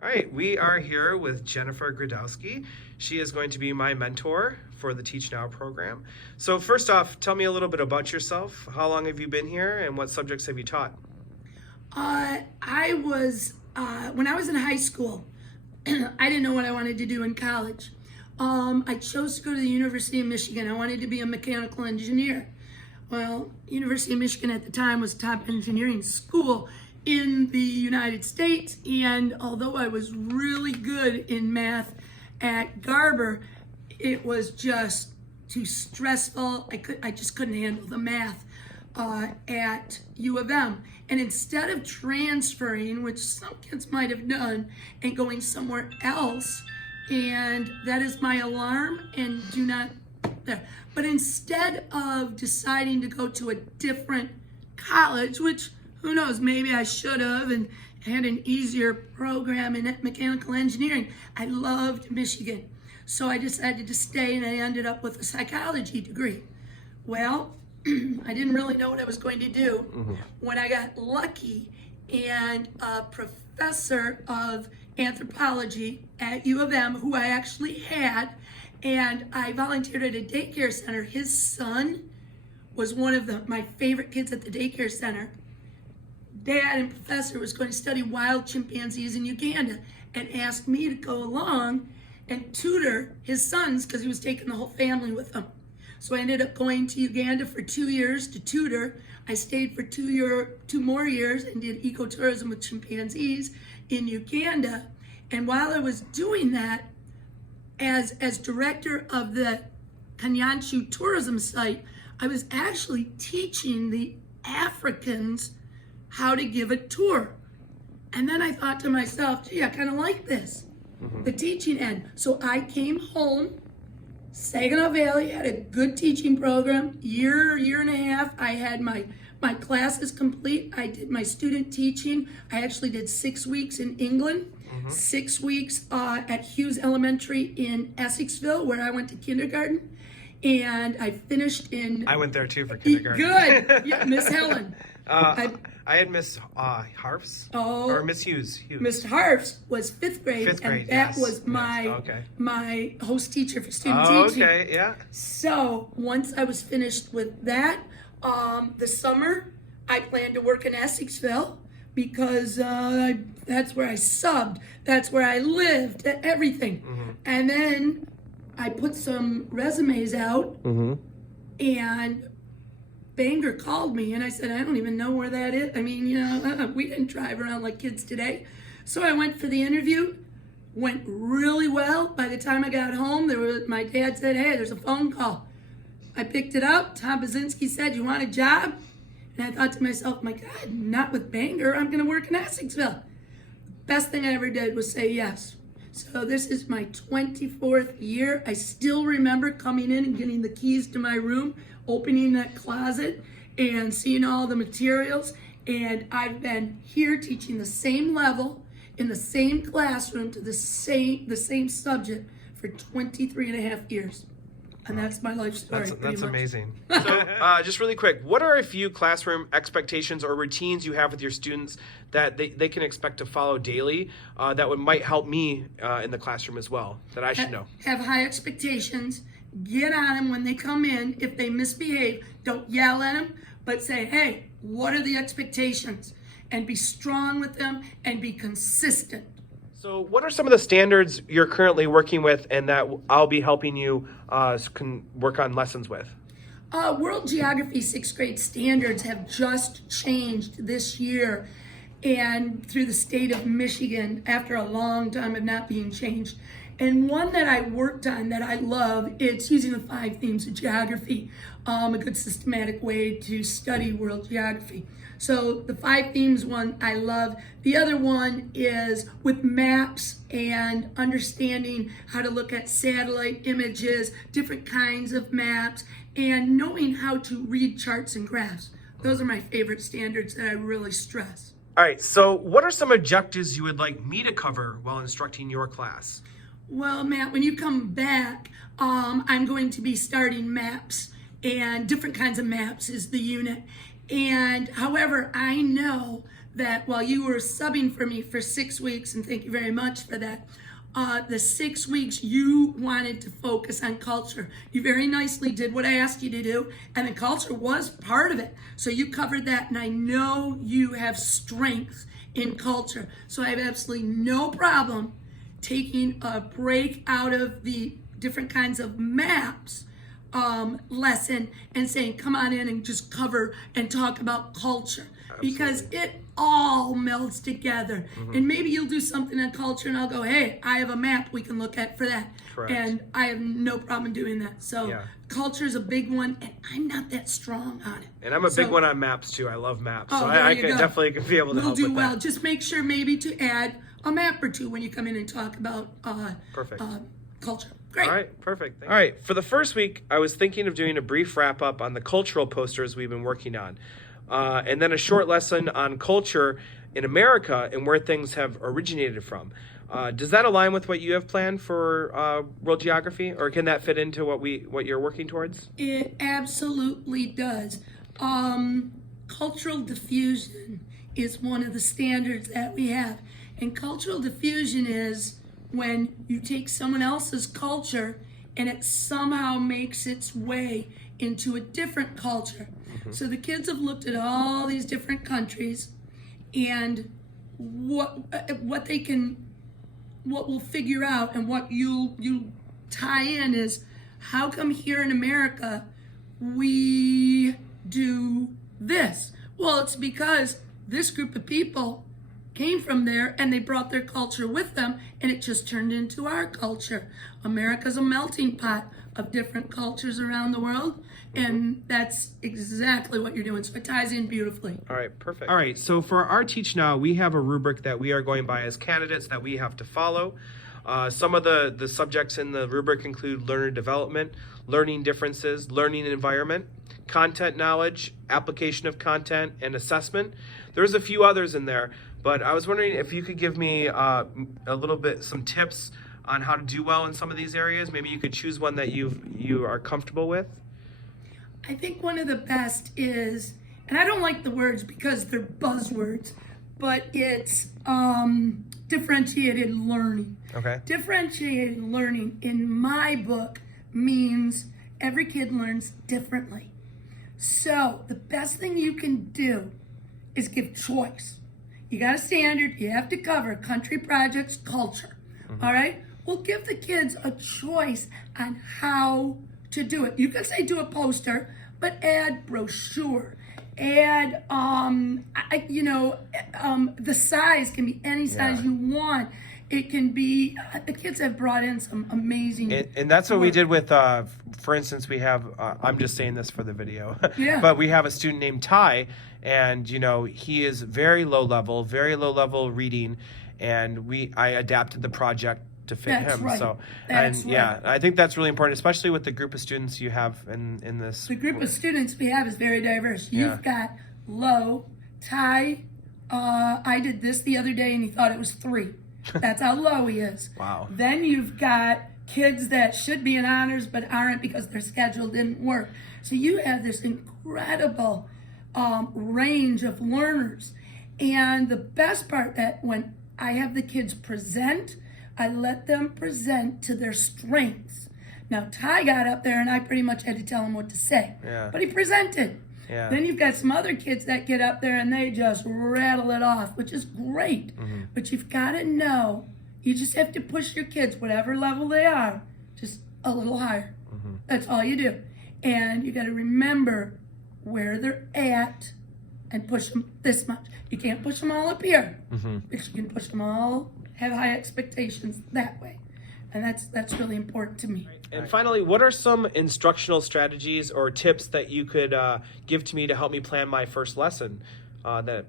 All right, we are here with Jennifer Gradowski. She is going to be my mentor for the Teach Now program. So first off, tell me a little bit about yourself. How long have you been here and what subjects have you taught? When I was in high school, I didn't know what I wanted to do in college. I chose to go to the University of Michigan. I wanted to be a mechanical engineer. Well, University of Michigan at the time was the top engineering school in the United States, and although I was really good in math at Garber, it was just too stressful. I just couldn't handle the math at U of M. And instead of transferring, which some kids might have done, and going somewhere else, and that is my alarm, and do not there. But instead of deciding to go to a different college, which who knows, maybe I should have and had an easier program in mechanical engineering. I loved Michigan. So I decided to stay, and I ended up with a psychology degree. Well, I didn't really know what I was going to do when I got lucky, and a professor of anthropology at U of M, who I actually had, and I volunteered at a daycare center. His son was one of my favorite kids at the daycare center. Dad and professor was going to study wild chimpanzees in Uganda and asked me to go along and tutor his sons because he was taking the whole family with him. So I ended up going to Uganda for 2 years to tutor. I stayed for 2 more years and did ecotourism with chimpanzees in Uganda. And while I was doing that, as director of the Kanyanshu tourism site, I was actually teaching the Africans how to give a tour. And then I thought to myself, gee, I kind of like this, the teaching end. So I came home. Saginaw Valley had a good teaching program. Year and a half, I had my classes complete. I did my student teaching. I actually did 6 weeks in England, 6 weeks at Hughes Elementary in Essexville, where I went to kindergarten. And I finished in... I went there too for kindergarten. Good, yeah, Miss Helen. I had Miss Harfs or Miss Hughes. Miss Harfs was fifth grade, and that was my host teacher for student teaching. Okay, yeah. So once I was finished with that, the summer I planned to work in Essexville because that's where I subbed, that's where I lived, everything. And then I put some resumes out, and Bangor called me, and I said, I don't even know where that is. I mean, we didn't drive around like kids today. So I went for the interview, went really well. By the time I got home, my dad said, hey, there's a phone call. I picked it up. Tom Bazinski said, you want a job? And I thought to myself, my God, not with Bangor. I'm going to work in Essexville. Best thing I ever did was say yes. So this is my 24th year. I still remember coming in and getting the keys to my room, opening that closet and seeing all the materials. And I've been here teaching the same level in the same classroom to the same subject for 23 and a half years. And that's my life story. That's amazing. So just really quick, what are a few classroom expectations or routines you have with your students that they can expect to follow daily that might help me in the classroom as well, that I should know? Have high expectations. Get on them when they come in. If they misbehave, don't yell at them, but say, hey, what are the expectations? And be strong with them and be consistent. So what are some of the standards you're currently working with and that I'll be helping you work on lessons with? World Geography 6th grade standards have just changed this year and through the state of Michigan after a long time of not being changed. And one that I worked on that I love, it's using the 5 themes of geography, a good systematic way to study world geography. So the 5 themes one I love. The other one is with maps and understanding how to look at satellite images, different kinds of maps, and knowing how to read charts and graphs. Those are my favorite standards that I really stress. All right, so what are some objectives you would like me to cover while instructing your class? Well, Matt, when you come back, I'm going to be starting maps, and different kinds of maps is the unit. And however, I know that while you were subbing for me for 6 weeks, and thank you very much for that, the 6 weeks you wanted to focus on culture. You very nicely did what I asked you to do, and the culture was part of it. So you covered that, and I know you have strength in culture. So I have absolutely no problem taking a break out of the different kinds of maps lesson and saying, come on in and just cover and talk about culture. Absolutely. Because it all melds together. And maybe you'll do something on culture and I'll go, hey, I have a map we can look at for that. Correct. And I have no problem doing that. So culture is a big one, and I'm not that strong on it. And I'm a big one on maps too. I love maps. Oh, So there I you can go. definitely can be able to We'll help do with well. that. Just make sure maybe to add a map or two when you come in and talk about Perfect. Culture. Great. All right, perfect. All right, for the first week, I was thinking of doing a brief wrap up on the cultural posters we've been working on, and then a short lesson on culture in America and where things have originated from. Does that align with what you have planned for world geography, or can that fit into what you're working towards? It absolutely does. Cultural diffusion is one of the standards that we have, and cultural diffusion is when you take someone else's culture and it somehow makes its way into a different culture. So the kids have looked at all these different countries, and what we'll figure out and what you'll tie in is, how come here in America we do this? Well, it's because this group of people came from there and they brought their culture with them, and it just turned into our culture. America's a melting pot of different cultures around the world, and that's exactly what you're doing. So it ties in beautifully. All right, perfect. All right, so for our Teach Now, we have a rubric that we are going by as candidates that we have to follow. Some of the subjects in the rubric include learner development, learning differences, learning environment, content knowledge, application of content, and assessment. There's a few others in there, but I was wondering if you could give me a little bit, some tips on how to do well in some of these areas. Maybe you could choose one that you are comfortable with. I think one of the best is, and I don't like the words because they're buzzwords, but it's differentiated learning. Okay. Differentiated learning in my book means every kid learns differently. So the best thing you can do is give choice. You got a standard, you have to cover country, projects, culture. All right? Well, give the kids a choice on how to do it. You can say do a poster, but add brochure. Add, the size can be any size you want. It can be, the kids have brought in some amazing. And that's what we did with, for instance, we have, I'm just saying this for the video, Yeah. but we have a student named Ty, and, he is very low level reading, and I adapted the project to fit That's him. right. So, That's right. I think that's really important, especially with the group of students you have in this. The group of students we have is very diverse. You've got low, Ty, I did this the other day and he thought it was 3. That's how low he is. Wow. Then you've got kids that should be in honors but aren't because their schedule didn't work. So you have this incredible range of learners. And the best part that when I have the kids present, I let them present to their strengths. Now, Ty got up there and I pretty much had to tell him what to say. Yeah. But he presented. Yeah. Then you've got some other kids that get up there and they just rattle it off, which is great. But you've got to know, you just have to push your kids, whatever level they are, just a little higher. That's all you do. And you got to remember where they're at and push them this much. You can't push them all up here, but you can push them all, have high expectations that way. And that's really important to me. And finally, what are some instructional strategies or tips that you could give to me to help me plan my first lesson that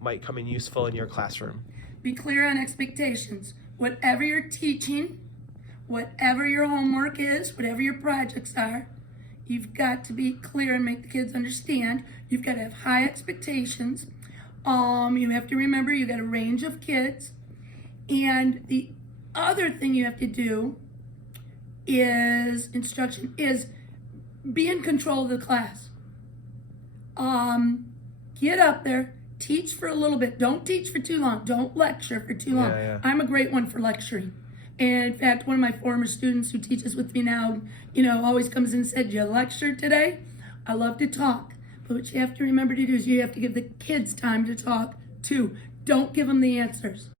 might come in useful in your classroom? Be clear on expectations. Whatever you're teaching, whatever your homework is, whatever your projects are, you've got to be clear and make the kids understand. You've got to have high expectations. You have to remember you got a range of kids. And the other thing you have to do is be in control of the class. Get up there, teach for a little bit. Don't teach for too long. Don't lecture for too long. Yeah. I'm a great one for lecturing. And in fact, one of my former students who teaches with me now, always comes in and said, "You lectured today?" I love to talk. But what you have to remember to do is you have to give the kids time to talk too. Don't give them the answers.